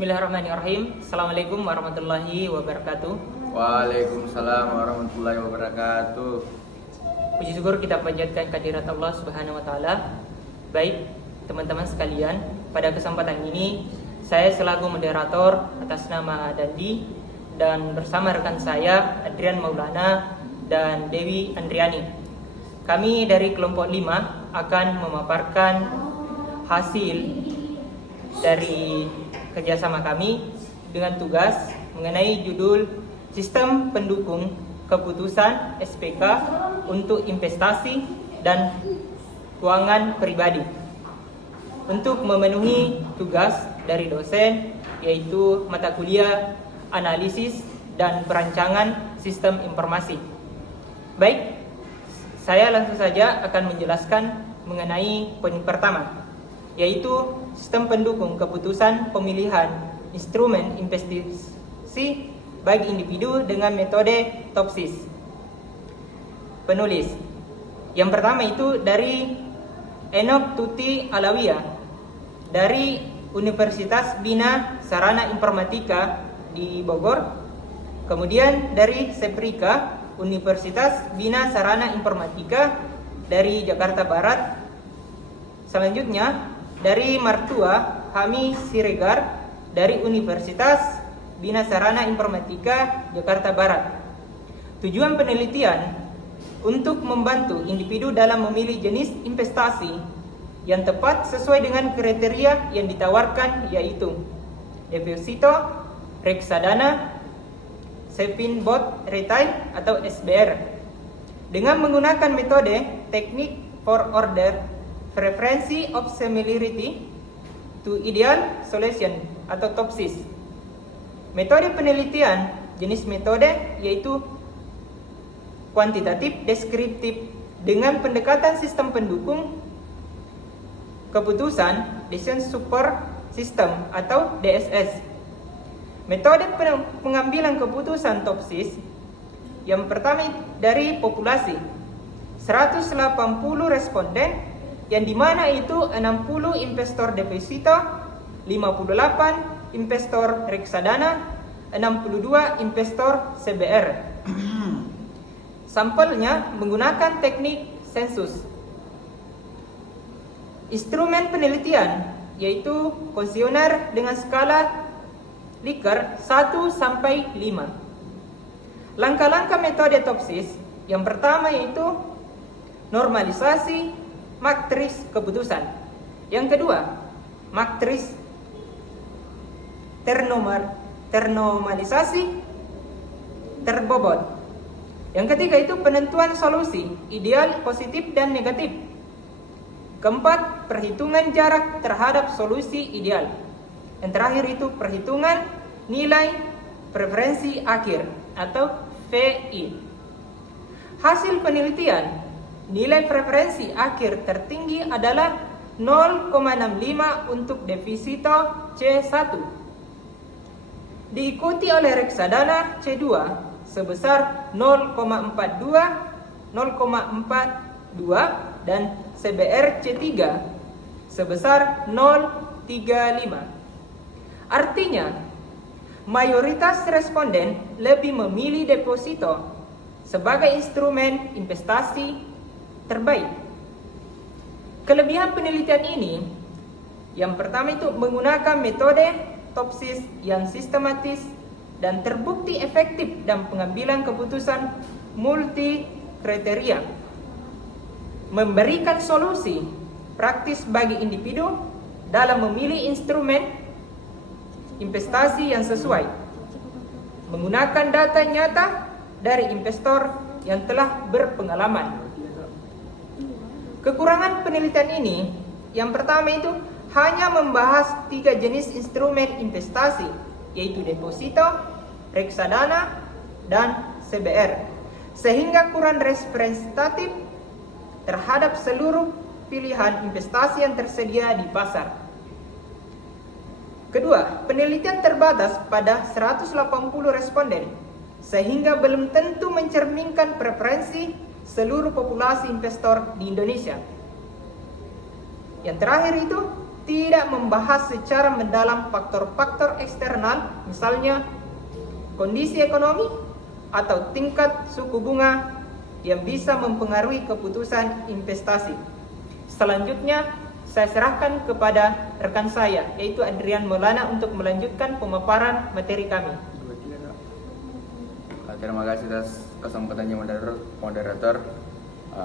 Bismillahirrahmanirrahim. Assalamualaikum warahmatullahi wabarakatuh. Waalaikumsalam warahmatullahi wabarakatuh. Puji syukur kita panjatkan kehadirat Allah Subhanahu wa taala. Baik, teman-teman sekalian, pada kesempatan ini saya selaku moderator atas nama Dandi dan bersama rekan saya Adrian Maulana dan Dewi Andriani. Kami dari kelompok 5 akan memaparkan hasil dari kerjasama kami dengan tugas mengenai judul Sistem Pendukung Keputusan SPK untuk Investasi dan Keuangan Pribadi, untuk memenuhi tugas dari dosen, yaitu mata kuliah Analisis dan Perancangan Sistem Informasi. Baik, saya langsung saja akan menjelaskan mengenai poin pertama, yaitu sistem pendukung keputusan pemilihan instrumen investasi bagi individu dengan metode TOPSIS. Penulis yang pertama itu dari Enoch Tuti Alawiyah dari Universitas Bina Sarana Informatika di Bogor, kemudian dari Seprika Universitas Bina Sarana Informatika dari Jakarta Barat, selanjutnya dari Martua Hami Siregar dari Universitas Bina Sarana Informatika Jakarta Barat. Tujuan penelitian untuk membantu individu dalam memilih jenis investasi yang tepat sesuai dengan kriteria yang ditawarkan, yaitu deposito, reksadana, saving bond retail atau SBR, dengan menggunakan metode teknik for order Preference of Similarity to Ideal Solution atau TOPSIS. Metode penelitian jenis metode yaitu kuantitatif deskriptif dengan pendekatan sistem pendukung keputusan Decision Support System atau DSS. Metode pengambilan keputusan TOPSIS yang pertama dari populasi 180 responden, yang dimana itu 60 investor deposito, 58 investor reksadana, 62 investor CBR. Sampelnya menggunakan teknik sensus. Instrumen penelitian yaitu kuesioner dengan skala Likert 1 sampai 5. Langkah-langkah metode TOPSIS yang pertama yaitu normalisasi matris keputusan. Yang kedua, matris ternormalisasi terbobot. Yang ketiga itu penentuan solusi ideal, positif, dan negatif. Keempat, perhitungan jarak terhadap solusi ideal. Yang terakhir itu perhitungan nilai preferensi akhir atau VI. Hasil penelitian, nilai preferensi akhir tertinggi adalah 0,65 untuk deposito C1, diikuti oleh reksadana C2 sebesar 0,42, 0,42 dan CBR C3 sebesar 0,35. Artinya, mayoritas responden lebih memilih deposito sebagai instrumen investasi terbaik. Kelebihan penelitian ini yang pertama itu menggunakan metode TOPSIS yang sistematis dan terbukti efektif dan pengambilan keputusan multi kriteria, memberikan solusi praktis bagi individu dalam memilih instrumen investasi yang sesuai, menggunakan data nyata dari investor yang telah berpengalaman. Kekurangan penelitian ini yang pertama itu hanya membahas 3 jenis instrumen investasi, yaitu deposito, reksadana, dan CBR, sehingga kurang representatif terhadap seluruh pilihan investasi yang tersedia di pasar. Kedua, penelitian terbatas pada 180 responden, sehingga belum tentu mencerminkan preferensi seluruh populasi investor di Indonesia. Yang terakhir itu tidak membahas secara mendalam faktor-faktor eksternal, misalnya kondisi ekonomi atau tingkat suku bunga yang bisa mempengaruhi keputusan investasi. Selanjutnya, saya serahkan kepada rekan saya, yaitu Adrian Maulana, untuk melanjutkan pemaparan materi kami. Terima kasih atas kesempatannya moderator.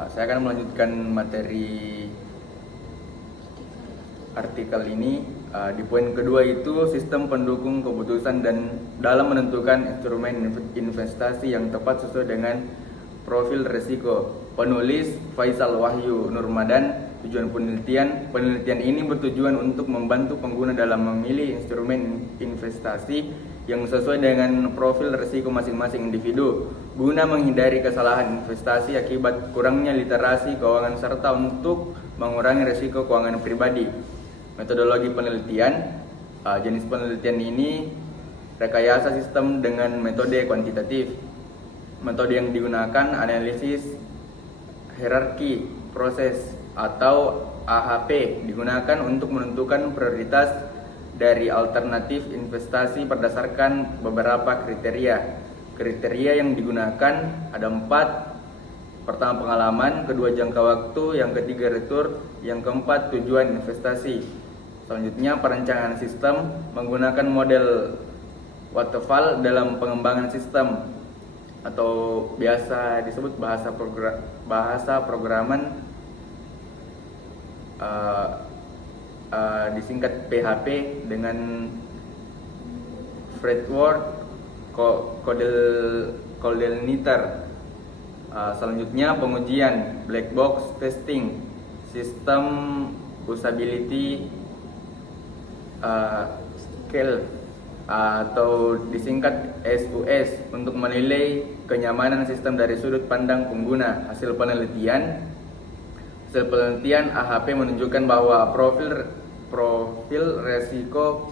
Saya akan melanjutkan materi artikel ini. Di poin kedua itu sistem pendukung keputusan dan dalam menentukan instrumen investasi yang tepat sesuai dengan profil risiko. Penulis Faisal Wahyu Nurmadan. Tujuan penelitian ini bertujuan untuk membantu pengguna dalam memilih instrumen investasi yang sesuai dengan profil risiko masing-masing individu guna menghindari kesalahan investasi akibat kurangnya literasi keuangan serta untuk mengurangi risiko keuangan pribadi. Metodologi penelitian, jenis penelitian ini rekayasa sistem dengan metode kuantitatif. Metode yang digunakan analisis hierarki proses atau AHP digunakan untuk menentukan prioritas dari alternatif investasi berdasarkan beberapa kriteria. Kriteria yang digunakan ada 4. Pertama, pengalaman. Kedua, jangka waktu. Yang ketiga, return. Yang keempat, tujuan investasi. Selanjutnya, perencanaan sistem menggunakan model waterfall dalam pengembangan sistem atau biasa disebut bahasa programan disingkat PHP dengan framework Codelniter. Selanjutnya, pengujian black box testing, sistem usability scale atau disingkat SUS untuk menilai kenyamanan sistem dari sudut pandang pengguna. Hasil penelitian AHP menunjukkan bahwa profil resiko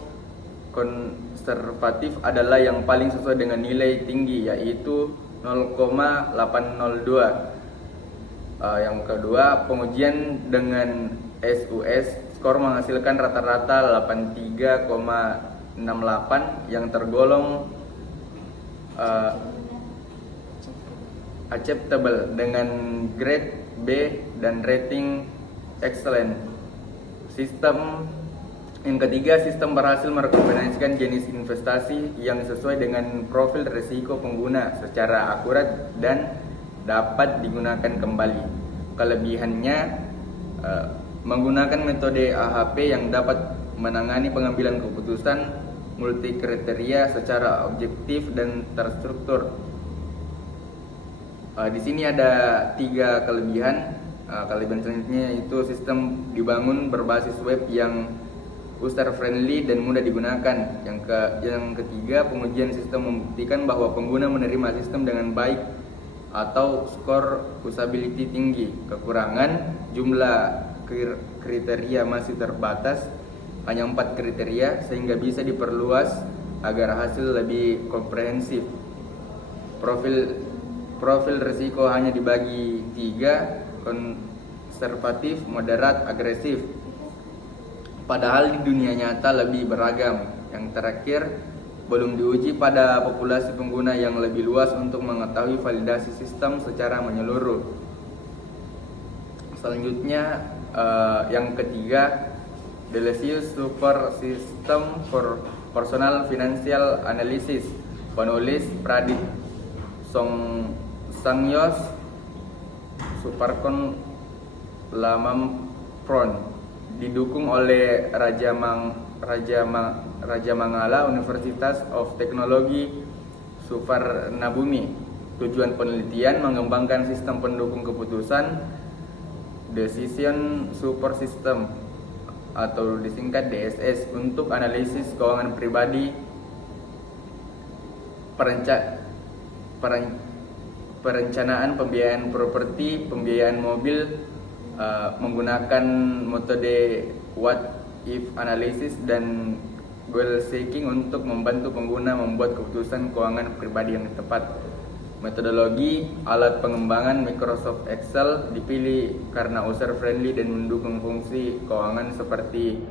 konservatif adalah yang paling sesuai dengan nilai tinggi, yaitu 0,802. Yang kedua, pengujian dengan SUS skor menghasilkan rata-rata 83,68 yang tergolong acceptable dengan grade B dan rating excellent. Sistem yang ketiga, sistem berhasil merekomendasikan jenis investasi yang sesuai dengan profil risiko pengguna secara akurat dan dapat digunakan kembali. Kelebihannya, menggunakan metode AHP yang dapat menangani pengambilan keputusan multi kriteria secara objektif dan terstruktur. Di sini ada 3 kelebihan. Kelebihan selanjutnya itu sistem dibangun berbasis web yang user friendly dan mudah digunakan. Yang ketiga, pengujian sistem membuktikan bahwa pengguna menerima sistem dengan baik atau skor usability tinggi. Kekurangan, jumlah kriteria masih terbatas, hanya 4 kriteria sehingga bisa diperluas agar hasil lebih komprehensif. Profil risiko hanya dibagi 3, konservatif, moderat, agresif. Padahal di dunia nyata lebih beragam. Yang terakhir, belum diuji pada populasi pengguna yang lebih luas untuk mengetahui validasi sistem secara menyeluruh. Selanjutnya, yang ketiga, Deleuze Super System for Personal Financial Analysis. Penulis Pradip Sangyos Suparkon Lamampron, didukung oleh Raja Mangala Universitas of Technology Suvarnabhumi. Tujuan penelitian mengembangkan sistem pendukung keputusan Decision Support System atau disingkat DSS untuk analisis keuangan pribadi, perencanaan pembiayaan properti, pembiayaan mobil, menggunakan metode what if analysis dan goal seeking untuk membantu pengguna membuat keputusan keuangan pribadi yang tepat. Metodologi alat pengembangan Microsoft Excel dipilih karena user friendly dan mendukung fungsi keuangan seperti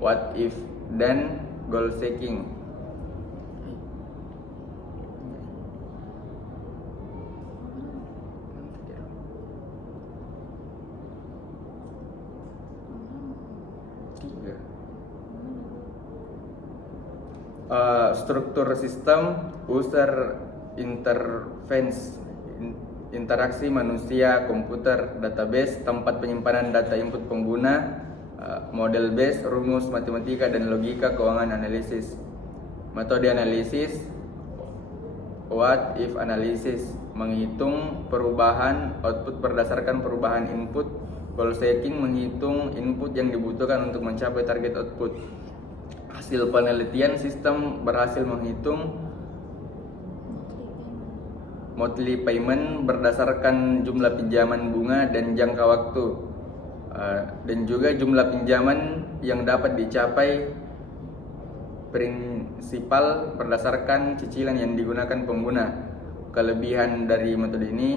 what if, dan goal setting. Struktur sistem, user interface, interaksi manusia, komputer, database, tempat penyimpanan data input pengguna, model base, rumus matematika dan logika keuangan analisis. Metode analisis, what if analysis, menghitung perubahan output berdasarkan perubahan input. Goal setting, menghitung input yang dibutuhkan untuk mencapai target output. Hasil penelitian sistem berhasil menghitung monthly payment berdasarkan jumlah pinjaman bunga dan jangka waktu, dan juga jumlah pinjaman yang dapat dicapai prinsipal berdasarkan cicilan yang digunakan pengguna. Kelebihan dari metode ini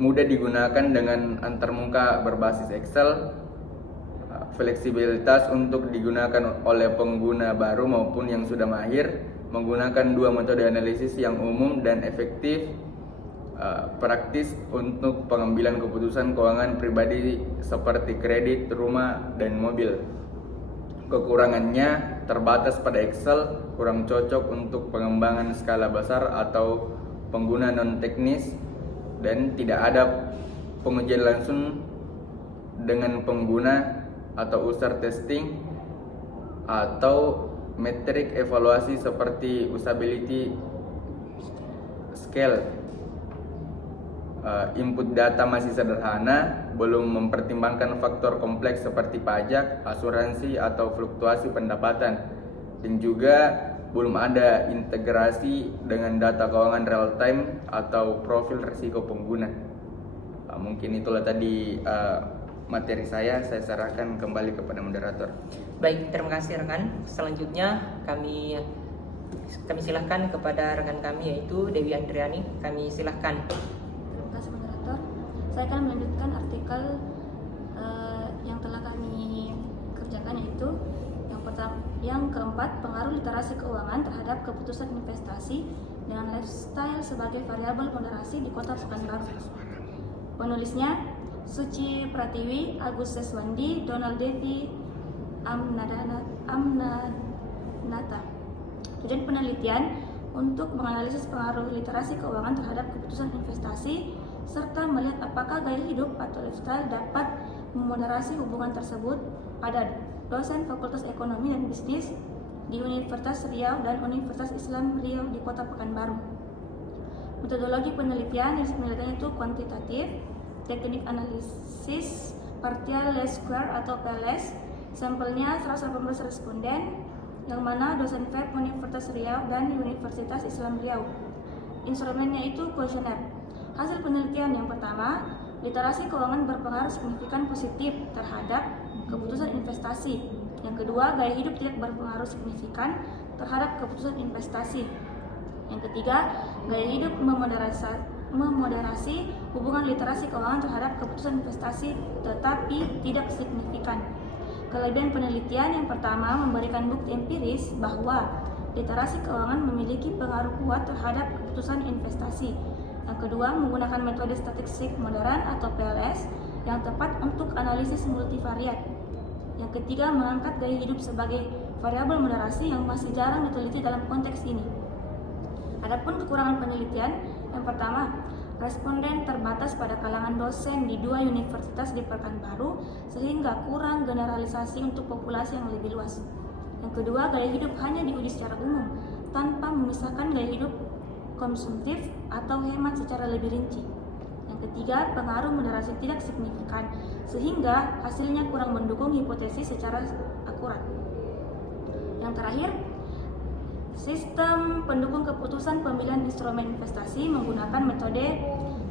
mudah digunakan dengan antarmuka berbasis Excel, fleksibilitas untuk digunakan oleh pengguna baru maupun yang sudah mahir, menggunakan dua metode analisis yang umum dan efektif, praktis untuk pengambilan keputusan keuangan pribadi seperti kredit, rumah, dan mobil. Kekurangannya terbatas pada Excel, kurang cocok untuk pengembangan skala besar atau pengguna non-teknis, dan tidak ada pengujian langsung dengan pengguna atau user testing atau metrik evaluasi seperti usability scale. Input data masih sederhana, belum mempertimbangkan faktor kompleks seperti pajak, asuransi, atau fluktuasi pendapatan, dan juga belum ada integrasi dengan data keuangan real time atau profil risiko pengguna. Mungkin itulah tadi materi saya serahkan kembali kepada moderator. Baik, terima kasih rekan. Selanjutnya kami silahkan kepada rekan kami yaitu Dewi Andriani. Kami silahkan. Terima kasih moderator. Saya akan melanjutkan artikel yang telah kami kerjakan, yaitu yang keempat, pengaruh literasi keuangan terhadap keputusan investasi dengan lifestyle sebagai variabel moderasi di Kota Pekanbaru. Penulisnya Suci Pratiwi, Agus Seswandi, Donald Devi Amnanata. Tujuan penelitian untuk menganalisis pengaruh literasi keuangan terhadap keputusan investasi serta melihat apakah gaya hidup atau lifestyle dapat memoderasi hubungan tersebut pada dosen Fakultas Ekonomi dan Bisnis di Universitas Riau dan Universitas Islam Riau di Kota Pekanbaru. Metodologi penelitian yang penelitiannya itu kuantitatif, teknik analisis partial least square atau PLS. Sampelnya 118 responden yang mana dosen FEB Universitas Riau dan Universitas Islam Riau. Instrumennya itu kuesioner. Hasil penelitian yang pertama, literasi keuangan berpengaruh signifikan positif terhadap keputusan investasi. Yang kedua, gaya hidup tidak berpengaruh signifikan terhadap keputusan investasi. Yang ketiga, gaya hidup memoderasi hubungan literasi keuangan terhadap keputusan investasi tetapi tidak signifikan. Kelebihan penelitian yang pertama memberikan bukti empiris bahwa literasi keuangan memiliki pengaruh kuat terhadap keputusan investasi. Yang kedua, menggunakan metode statistik modern atau PLS yang tepat untuk analisis multivariat. Yang ketiga, mengangkat gaya hidup sebagai variabel moderasi yang masih jarang diteliti dalam konteks ini. Adapun kekurangan penelitian, yang pertama, responden terbatas pada kalangan dosen di 2 universitas di Pekanbaru sehingga kurang generalisasi untuk populasi yang lebih luas. Yang kedua, gaya hidup hanya diuji secara umum tanpa memisahkan gaya hidup konsumtif atau hemat secara lebih rinci. Yang ketiga, pengaruh moderasi tidak signifikan sehingga hasilnya kurang mendukung hipotesis secara akurat. Yang terakhir, sistem pendukung keputusan pemilihan instrumen investasi menggunakan metode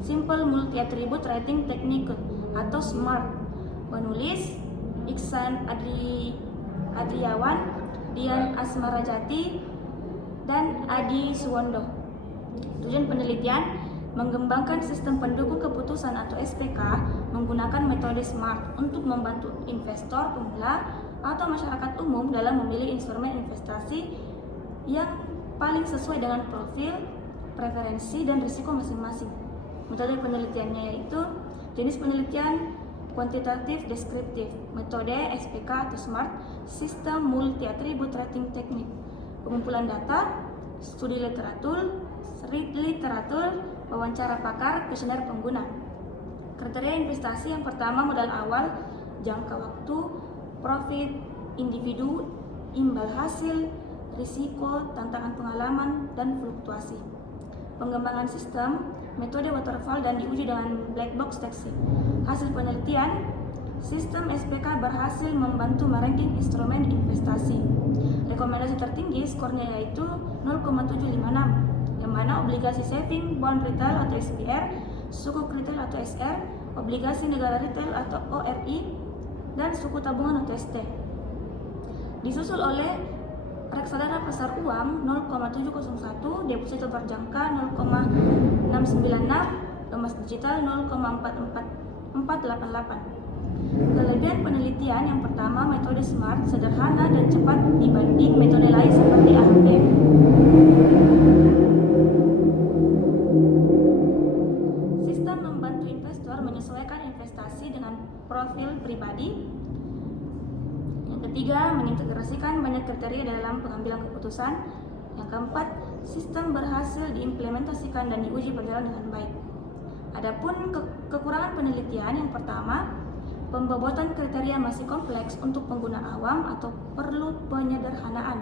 Simple Multi-Attribute Rating Technique atau SMART. Penulis Iksan Adriawan, Dian Asmarajati, dan Adi Suwondo. Tujuan penelitian mengembangkan sistem pendukung keputusan atau SPK menggunakan metode SMART untuk membantu investor pemula atau masyarakat umum dalam memilih instrumen investasi yang paling sesuai dengan profil, preferensi, dan risiko masing-masing. Metode penelitiannya yaitu jenis penelitian kuantitatif deskriptif, metode SPK atau SMART, sistem multi atribut rating teknik, pengumpulan data, studi literatur, wawancara pakar, kuesioner pengguna. Kriteria investasi yang pertama modal awal, jangka waktu, profit, individu, imbal hasil, risiko, tantangan pengalaman, dan fluktuasi. Pengembangan sistem, metode waterfall dan diuji dengan black box teksi. Hasil penelitian, sistem SPK berhasil membantu meranking instrumen investasi. Rekomendasi tertinggi skornya yaitu 0,756, yang mana obligasi saving, bond retail atau SBR, suku retail atau SR, obligasi negara retail atau ORI, dan suku tabungan atau ST. Disusul oleh reksadana pasar uang 0,701, deposito berjangka 0,696, emas digital 0,488. Kelebihan penelitian yang pertama, metode SMART sederhana dan cepat dibanding metode lain seperti AHP. Sistem membantu investor menyesuaikan investasi dengan profil pribadi. Yang ketiga, mengintegrasikan banyak kriteria dalam pengambilan keputusan. Yang keempat, sistem berhasil diimplementasikan dan diuji berjalan dengan baik. Adapun kekurangan penelitian yang pertama, pembobotan kriteria masih kompleks untuk pengguna awam atau perlu penyederhanaan.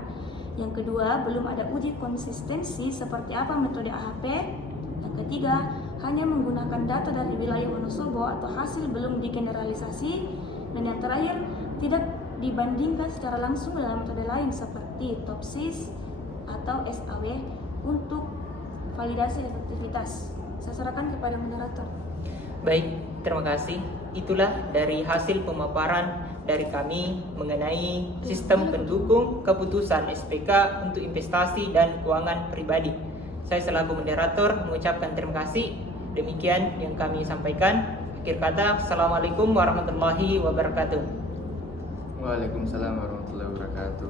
Yang kedua, belum ada uji konsistensi seperti apa metode AHP. Yang ketiga, hanya menggunakan data dari wilayah Wonosobo atau hasil belum digeneralisasi. Dan yang terakhir, tidak dibandingkan secara langsung dalam metode lain seperti TOPSIS atau SAW untuk validasi efektivitas. Saya serahkan kepada moderator. Baik, terima kasih. Itulah dari hasil pemaparan dari kami mengenai sistem pendukung keputusan SPK untuk investasi dan keuangan pribadi. Saya selaku moderator mengucapkan terima kasih. Demikian yang kami sampaikan. Akhir kata, Assalamualaikum warahmatullahi wabarakatuh. Waalaikumsalam warahmatullahi wabarakatuh.